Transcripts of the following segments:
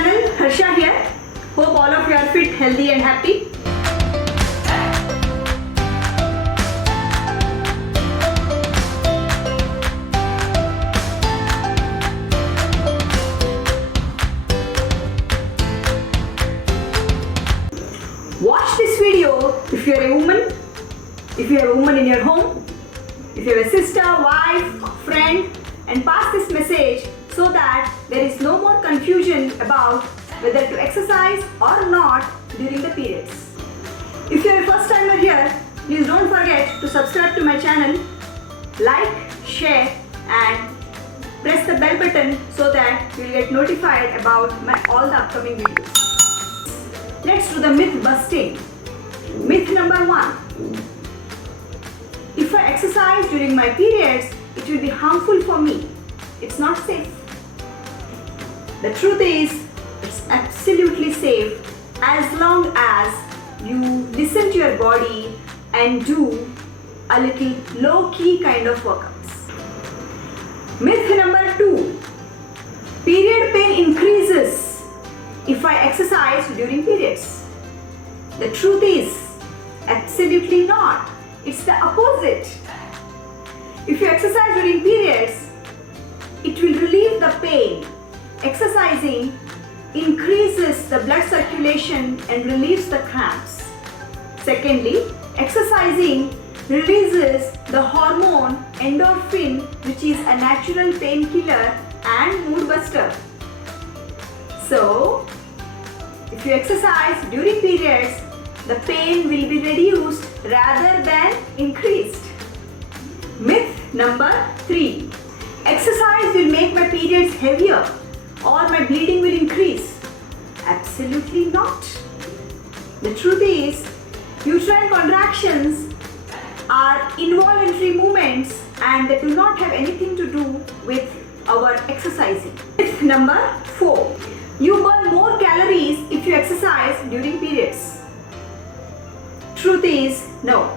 channel, Harsha here. Hope all of you are fit, healthy and happy. Watch this video if you are a woman, if you are a woman in your home, if you have a sister, wife, friend, and pass this message so that there is no more confusion about whether to exercise or not during the periods. If you are a first timer here, please don't forget to subscribe to my channel, like, share and press the bell button so that you will get notified about all the upcoming videos. Let's do the myth busting. Myth number 1. If I exercise during my periods, it will be harmful for me. It's not safe. The truth is, it's absolutely safe as long as you listen to your body and do a little low-key kind of workouts. Myth number 2. Period pain increases if I exercise during periods. The truth is, absolutely not. It's the opposite. If you exercise during periods, it will relieve the pain. Exercising increases the blood circulation and relieves the cramps. Secondly, exercising releases the hormone endorphin, which is a natural painkiller and mood buster. So, if you exercise during periods, the pain will be reduced rather than increased. Myth number 3. Exercise will make my periods heavier or my bleeding will increase. Absolutely not. The truth is, uterine contractions are involuntary movements and they do not have anything to do with our exercising. Myth number 4. You burn more calories if you exercise during periods. Truth is, no.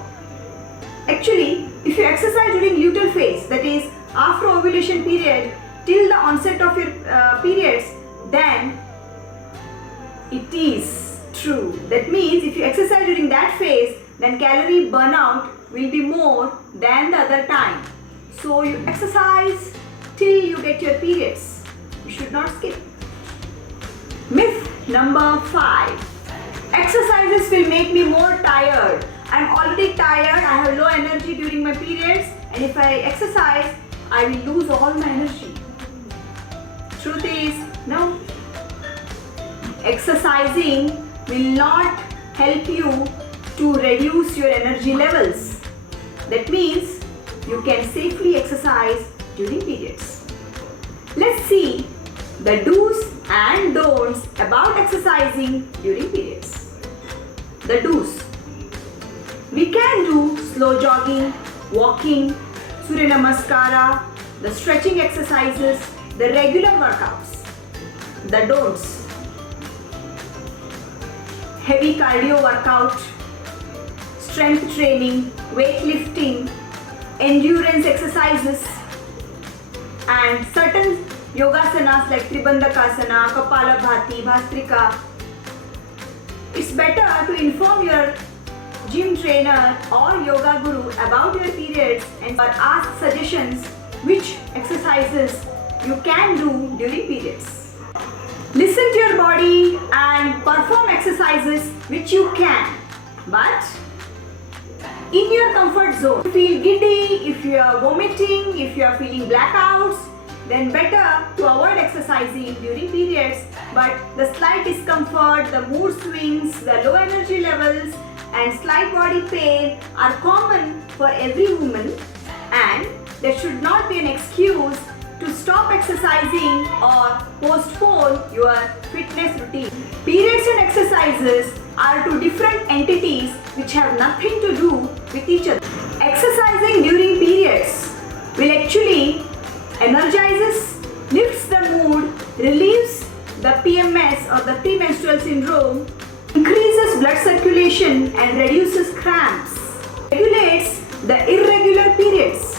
Actually, if you exercise during luteal phase, that is after ovulation period till the onset of your periods, then it is true. That means if you exercise during that phase, then calorie burnout will be more than the other time. So you exercise till you get your periods. You should not skip. Myth number 5. Exercises will make me more tired. I'm already tired, I have low energy during my periods, and if I exercise, I will lose all my energy. Truth is, no. Exercising will not help you to reduce your energy levels. That means you can safely exercise during periods. Let's see the do's and don'ts about exercising during periods. The do's. We can do slow jogging, walking, Surya Namaskara, the stretching exercises, the regular workouts. The don'ts. Heavy cardio workout, strength training, weightlifting, endurance exercises, and certain yogasanas like Tribandakasana, Kapalabhati, Bhastrika. It's better to inform your gym trainer or yoga guru about your periods and ask suggestions which exercises you can do during periods. Listen to your body and perform exercises which you can, but in your comfort zone. If you feel giddy, if you are vomiting, if you are feeling blackouts, then better to avoid exercising during periods. But the slight discomfort, the mood swings, the low energy levels and slight body pain are common for every woman, and there should not be an excuse to stop exercising or postpone your fitness routine. Periods and exercises are two different entities which have nothing to do with each other. Exercising during periods will actually energizes, lifts the mood, relieves the PMS or the premenstrual syndrome, increases blood circulation and reduces cramps, regulates the irregular periods.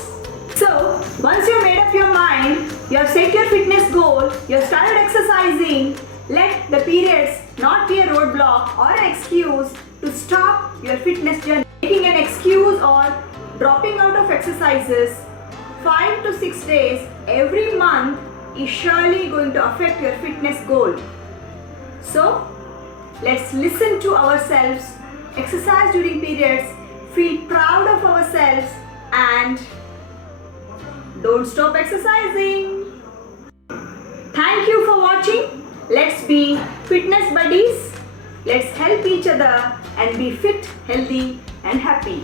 So, once you have made up your mind, you have set your fitness goal, you have started exercising, Let the periods not be a roadblock or an excuse to stop your fitness journey. Making an excuse or dropping out of exercises 5 to 6 days every month is surely going to affect your fitness goal. So, let's listen to ourselves, exercise during periods, feel proud of ourselves, and don't stop exercising. Thank you for watching. Let's be fitness buddies. Let's help each other and be fit, healthy, and happy.